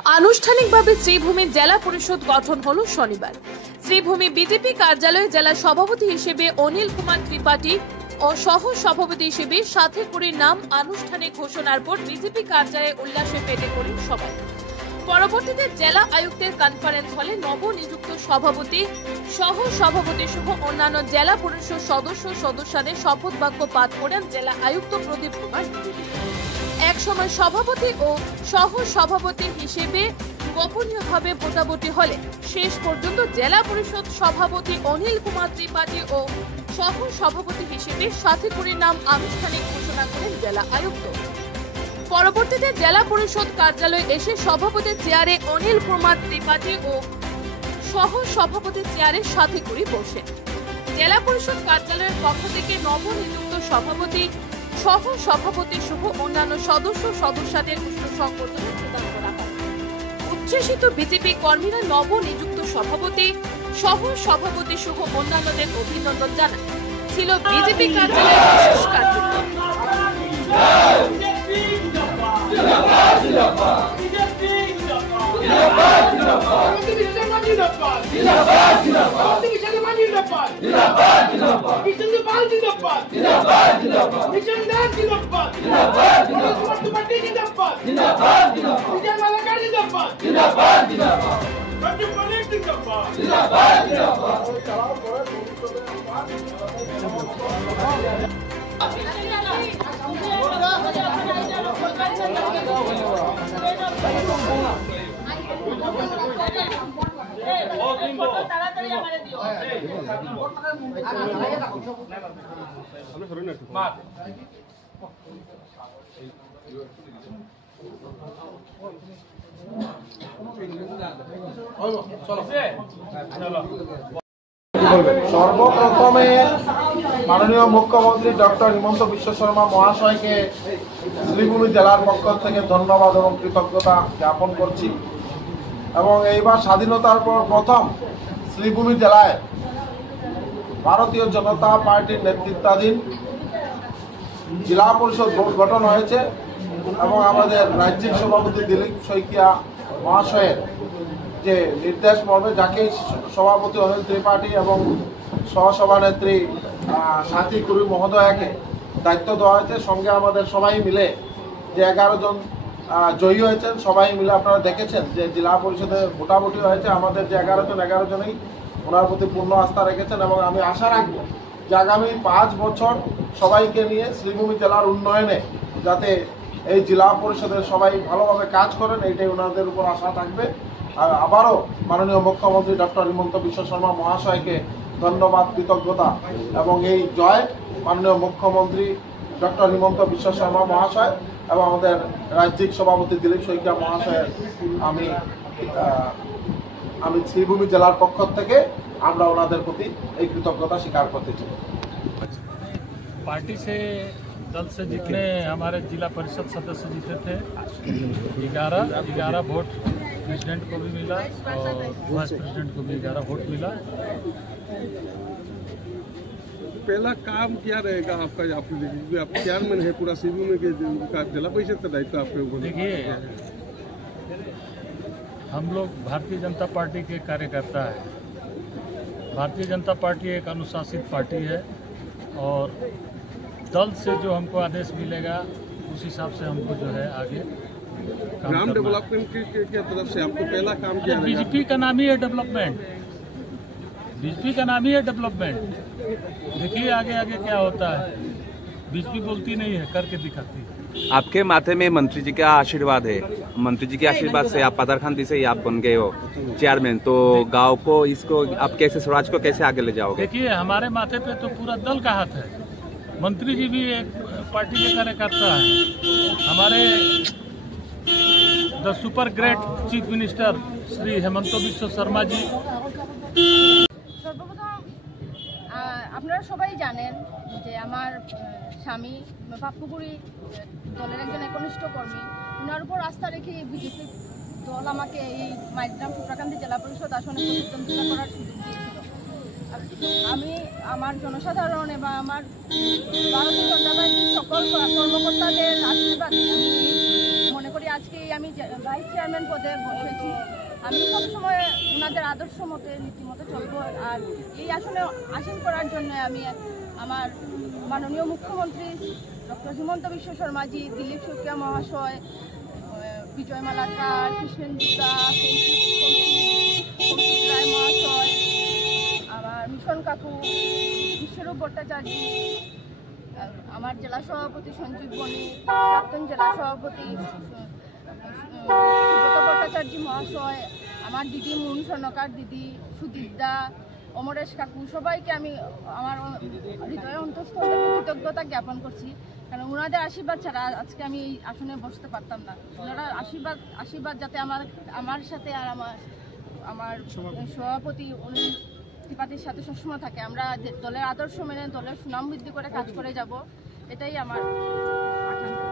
আনুষ্ঠানিকভাবে শ্রীভূমি জেলা পরিষদ গঠন হলো শনিবার। শ্রীভূমি বিজেপি কার্যালয়ে জেলা সভাপতি হিসেবে অনিল কুমার ত্রিপাঠী ও সহ সভাপতি হিসেবে সাথেকুড়ির নাম আনুষ্ঠানিক ঘোষণার পর বিজেপি কার্যালয়ে উল্লাসে ফেটে পড়েন সবাই। পরবর্তীতে জেলা আয়ুক্তের কনফারেন্স হলে নবনিযুক্ত সভাপতি, সহ সভাপতি সহ অন্যান্য জেলা পরিষদ সদস্যদের শপথ বাক্য পাঠ করেন জেলা আয়ুক্ত প্রদীপ কুমার। একসময় সভাপতি ও সহ সভাপতি হিসেবে গোপনীয়ভাবে ভোটাভুটি হলে শেষ পর্যন্ত জেলা পরিষদ সভাপতি অনিল কুমার ত্রিপাঠী ও সহ সভাপতি হিসেবে সাথেকুড়ির নাম আনুষ্ঠানিক ঘোষণা করেন জেলা আয়ুক্ত। পরবর্তীতে জেলা পরিষদ কার্যালয়ে এসে সভাপতির চেয়ারে অনিল কুমার ত্রিপাঠী ও সহ সভাপতির চেয়ারে সাথেকুড়ি বসে। জেলা পরিষদ কার্যালয়ের পক্ষ থেকে নবনিযুক্ত সভাপতি, সহ সভাপতি সহ অন্যান্য সদস্যদের উষ্ণ সংবর্ধনা প্রদান করা হয়। উচ্ছ্বসিত বিজেপি কর্মীরা নবনিযুক্ত সভাপতি, সহ সভাপতি সহ অন্যান্যদের অভিনন্দন জানান। ছিল বিজেপি কার্যালয়ের বিশেষ কার্যক্রম। সর্বপ্রথমে মাননীয় মুখ্যমন্ত্রী ডক্টর হিমন্ত বিশ্ব শর্মা মহাশয়কে শ্রীভূমি জেলার পক্ষ থেকে ধন্যবাদ এবং কৃতজ্ঞতা জ্ঞাপন করছি। এবং এইবার স্বাধীনতার পর প্রথম শ্রীভূমি জেলায় ভারতীয় জনতা পার্টির নেতৃত্বাধীন জেলা পরিষদ বোর্ড গঠন হয়েছে এবং আমাদের রাজ্যিক সভাপতি দিলীপ শইকিয়া মহাশয়ের যে নির্দেশ মর্মে যাকে সভাপতি অনিল ত্রিপাঠী এবং সহসভানেত্রী সাথেকুড়ি মহোদয়াকে দায়িত্ব দেওয়া হয়েছে। সঙ্গে আমাদের সবাই মিলে যে 11 জন জয়ী হয়েছেন, সবাই মিলে আপনারা দেখেছেন যে জেলা পরিষদে ভোটাভুটি হয়েছে। আমাদের যে 11 জনেই ওনার প্রতি পূর্ণ আস্থা রেখেছেন এবং আমি আশা রাখব যে আগামী 5 বছর সবাইকে নিয়ে শ্রীভূমি জেলার উন্নয়নে যাতে এই জেলা পরিষদের সবাই ভালোভাবে কাজ করেন, এইটাই ওনাদের উপর আশা থাকবে। আর আবারও মাননীয় মুখ্যমন্ত্রী ডক্টর হিমন্ত বিশ্ব শর্মা মহাশয়কে ধন্যবাদ, কৃতজ্ঞতা এবং এই জয় মাননীয় মুখ্যমন্ত্রী ডক্টর হিমন্ত বিশ্ব শর্মা মহাশয় এবং আমাদের রাজ্যিক সভাপতি দিলীপ শইকিয়া মহাশয়ের আমি শ্রীভূমি জেলার পক্ষ থেকে আমরা ওনাদের প্রতি এই কৃতজ্ঞতা স্বীকার করতে চাই। पार्टी से दल से जितने हमारे जिला परिषद सदस्य जीते थे 11 वोट प्रेसिडेंट को भी मिला और वाइस प्रेसिडेंट को भी 11 वोट मिला। पहला काम क्या रहेगा आपका? आप चेयरमैन है पूरा श्रीभूमि के जिला परिषद का दायित्व आपके ऊपर। देखिए, हम लोग भारतीय जनता पार्टी के कार्यकर्ता हैं। भारतीय जनता पार्टी एक अनुशासित पार्टी है और दल से जो हमको आदेश मिलेगा उस हिसाब से हमको जो है आगे ग्राम डेवलपमेंट के तरफ से आपको पहला काम क्या रहेगा? बीजेपी का नाम ही है डेवलपमेंट। बीजेपी का नाम ही है डेवलपमेंट। देखिए आगे आगे क्या होता है। बीजेपी बोलती नहीं है, करके दिखाती है। आपके माथे में मंत्री जी का आशीर्वाद है। मंत्री जी के आशीर्वाद से आप पदरखांती से ही आप बन गए हो चेयरमैन, तो गांव को इसको आप कैसे स्वराज को कैसे आगे ले जाओगे? देखिए, हमारे माथे पे तो पूरा दल का हाथ है। मंत्री जी भी एक पार्टी के कार्यकर्ता है। हमारे the super great chief minister Shri Himanta Biswa Sarma ji. সর্বপ্রথম আপনারা সবাই জানেন যে আমার স্বামী পাপ্পুকুড়ি দলের একজন একনিষ্ঠ কর্মী। ওনার উপর আস্থা রেখে বিজেপি দল আমাকে এই মাইজগ্রাম সুপ্রাকান্তি জেলা পরিষদ আসনে প্রতিদ্বন্দ্বিতা করার সুযোগ দিয়েছিল। আমি আমার জনসাধারণ এবং আমার ভারতীয় জনতা পার্টির সকল কর্মকর্তাদের আশীর্বাদে আমি মনে করি আজকে আমি ভাইস চেয়ারম্যান পদে বসেছি। আমি সবসময় ওনাদের আদর্শ মতে নীতিমতো চলবো। আর এই আসনে আসীন করার জন্য আমি আমার মাননীয় মুখ্যমন্ত্রী ডক্টর হিমন্ত বিশ্ব শর্মাজি, দিলীপ শইকিয়া মহাশয়, বিজয় মালাকার, কৃষ্ণেন্দু দাস, কৌশিক রায় মহাশয়, আমার মিশন কাকু, বিশ্বরূপ ভট্টাচার্য, আমার জেলা সভাপতি সঞ্জীব বণিক, প্রাক্তন জেলা সভাপতি সুব্রত ভট্টাচার্য মহাশয়, আমার দিদি মুন স্বর্ণকার দিদি, সুদীপ দা, অমরেশ কাকু, সবাইকে আমি আমার হৃদয় অন্তঃস্থল থেকে কৃতজ্ঞতা জ্ঞাপন করছি। কারণ ওনাদের আশীর্বাদ ছাড়া আজকে আমি এই আসনে বসতে পারতাম না। ওনারা আশীর্বাদ যাতে আমার সাথে আর আমার সভাপতি ত্রিপাঠীর সাথে সবসময় থাকে। আমরা দলের আদর্শ মেনে দলের সুনাম বৃদ্ধি করে কাজ করে যাব, এটাই আমার আকাঙ্ক্ষা।